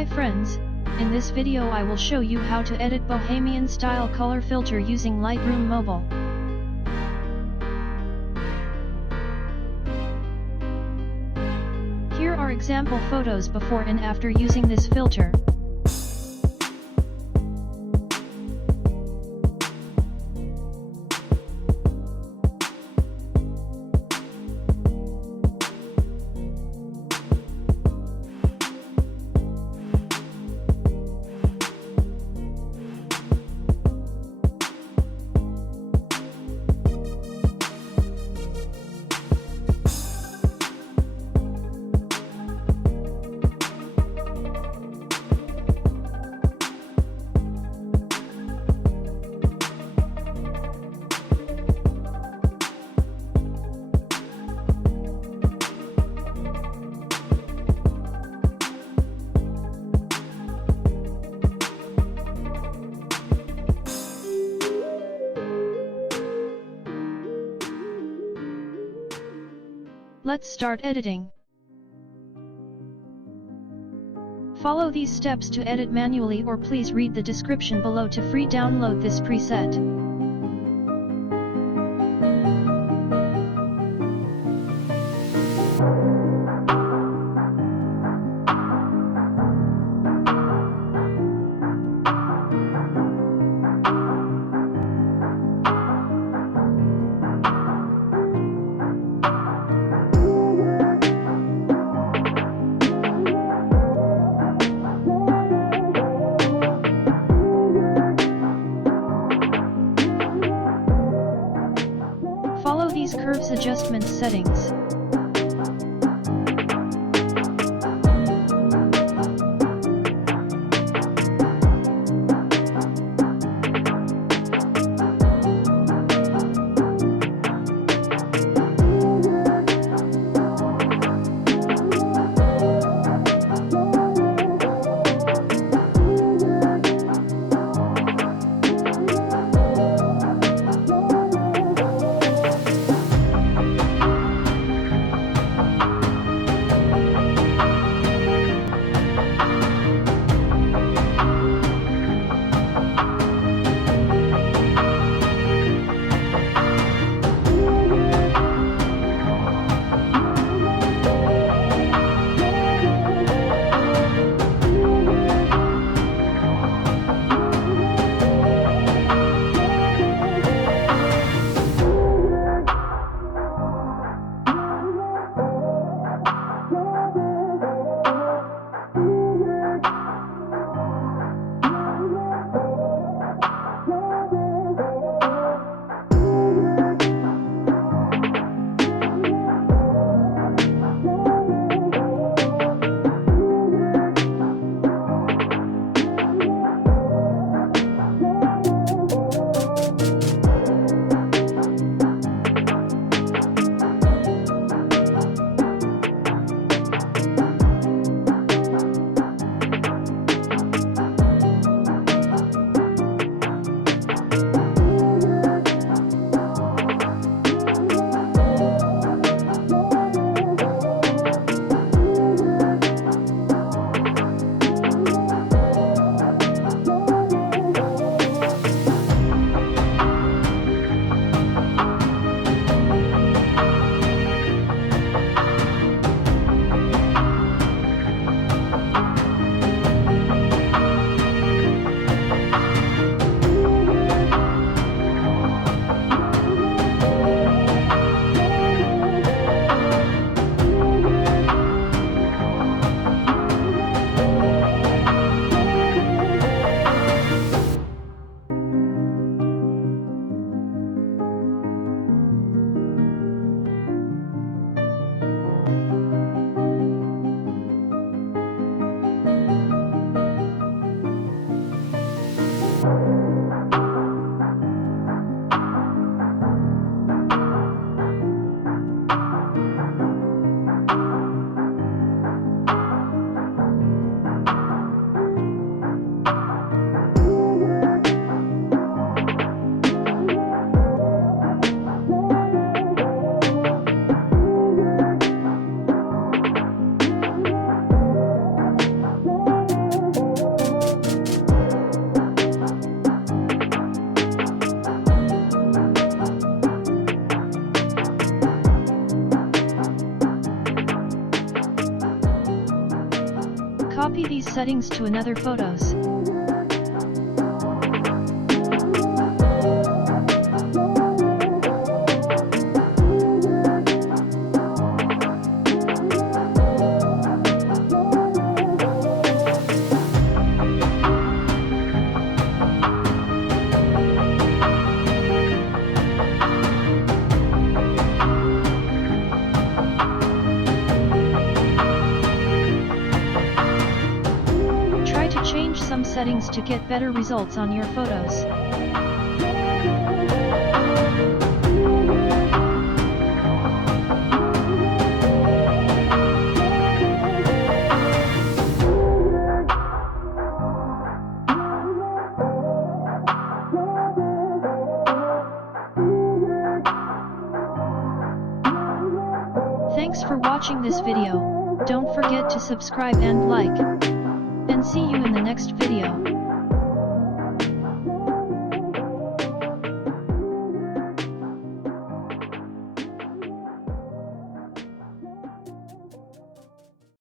Hi friends, in this video I will show you how to edit Bohemian style color filter using Lightroom Mobile. Here are example photos before and after using this filter. Let's start editing. Follow these steps to edit manually, or please read the description below to free download this preset. Follow these curves adjustment settings. Copy these settings to another photos. Change some settings to get better results on your photos. Thanks for watching this video. Don't forget to subscribe and like. And see you in the next video.